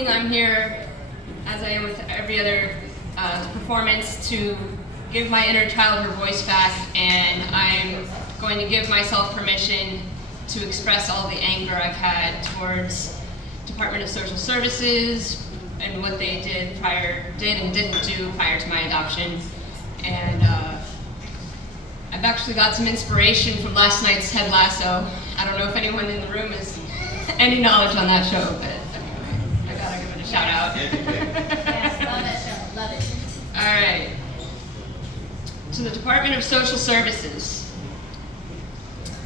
evening I'm here, as I am with every other performance, to give my inner child her voice back, and I'm going to give myself permission to express all the anger I've had towards Department of Social Services and what they did and didn't do prior to my adoption. And I've actually got some inspiration from last night's Lasso. I don't know if anyone in the room has any knowledge on that show, but anyway, I gotta give it a shout out. Yes, love that show, love it. All right. To the Department of Social Services,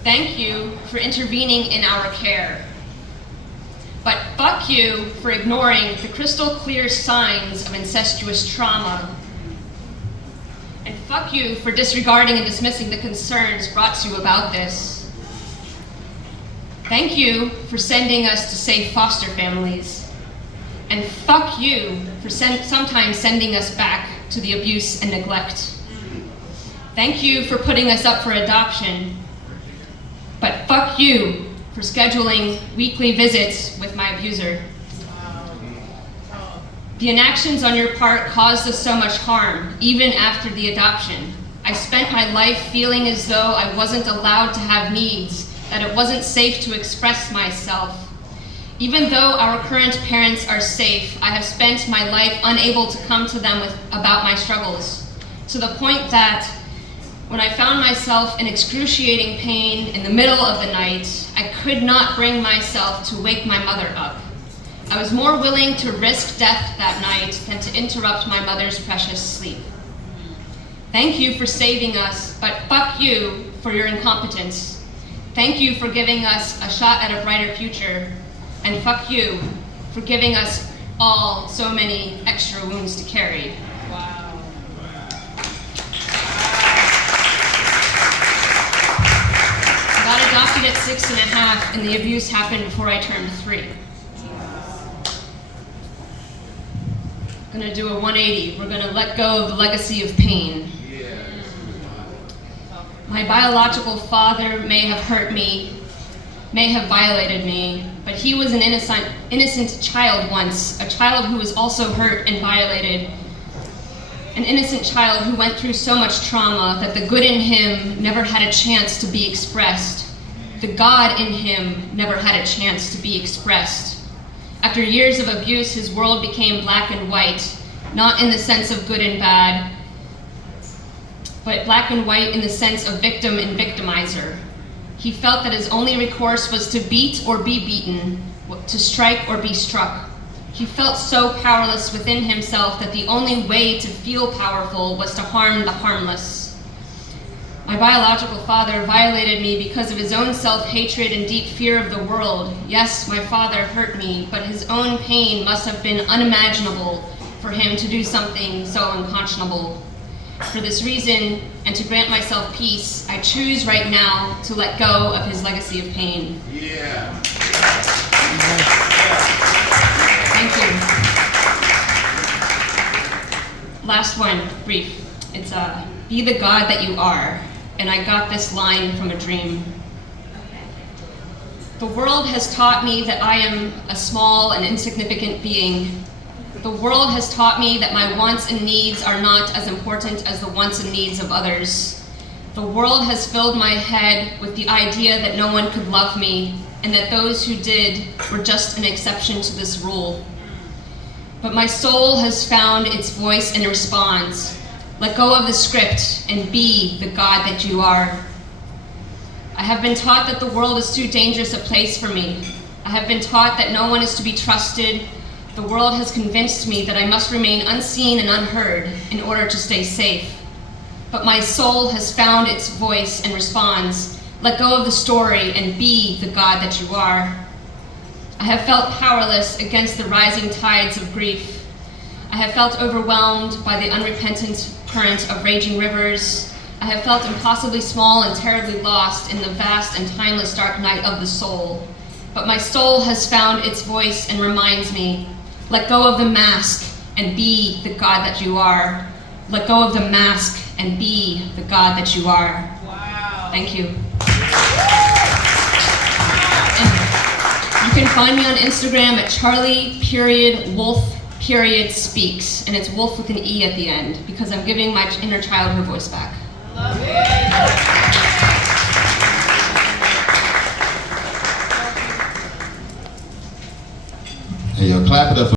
thank you for intervening in our care. But fuck you for ignoring the crystal clear signs of incestuous trauma. And fuck you for disregarding and dismissing the concerns brought to you about this. Thank you for sending us to safe foster families. And fuck you for sometimes sending us back to the abuse and neglect. Thank you for putting us up for adoption. But fuck you for scheduling weekly visits with my abuser. The inactions on your part caused us so much harm, even after the adoption. I spent my life feeling as though I wasn't allowed to have needs, that it wasn't safe to express myself. Even though our current parents are safe, I have spent my life unable to come to them about my struggles, to the point that when I found myself in excruciating pain in the middle of the night, I could not bring myself to wake my mother up. I was more willing to risk death that night than to interrupt my mother's precious sleep. Thank you for saving us, but fuck you for your incompetence. Thank you for giving us a shot at a brighter future, and fuck you for giving us all so many extra wounds to carry. Wow. I got adopted at 6.5, and the abuse happened before I turned 3. We're gonna do a 180. We're gonna let go of the legacy of pain. My biological father may have hurt me, may have violated me, but he was an innocent child once, a child who was also hurt and violated, an innocent child who went through so much trauma that the good in him never had a chance to be expressed. The God in him never had a chance to be expressed. After years of abuse, his world became black and white, not in the sense of good and bad, but black and white in the sense of victim and victimizer. He felt that his only recourse was to beat or be beaten, to strike or be struck. He felt so powerless within himself that the only way to feel powerful was to harm the harmless. My biological father violated me because of his own self-hatred and deep fear of the world. Yes, my father hurt me, but his own pain must have been unimaginable for him to do something so unconscionable. For this reason, and to grant myself peace, I choose right now to let go of his legacy of pain. Yeah. Thank you. Last one, brief. It's be the God that you are. And I got this line from a dream. The world has taught me that I am a small and insignificant being. The world has taught me that my wants and needs are not as important as the wants and needs of others. The world has filled my head with the idea that no one could love me, and that those who did were just an exception to this rule. But my soul has found its voice and responds. Let go of the script and be the God that you are. I have been taught that the world is too dangerous a place for me. I have been taught that no one is to be trusted. The world has convinced me that I must remain unseen and unheard in order to stay safe. But my soul has found its voice and responds, let go of the story and be the God that you are. I have felt powerless against the rising tides of grief. I have felt overwhelmed by the unrepentant current of raging rivers. I have felt impossibly small and terribly lost in the vast and timeless dark night of the soul. But my soul has found its voice and reminds me, let go of the mask and be the God that you are. Let go of the mask and be the God that you are. Wow. Thank you. And you can find me on Instagram at Charlie.Wolf.Speaks, and it's Wolf with an E at the end, because I'm giving my inner child her voice back. Love it. Hey, yo, clap it up for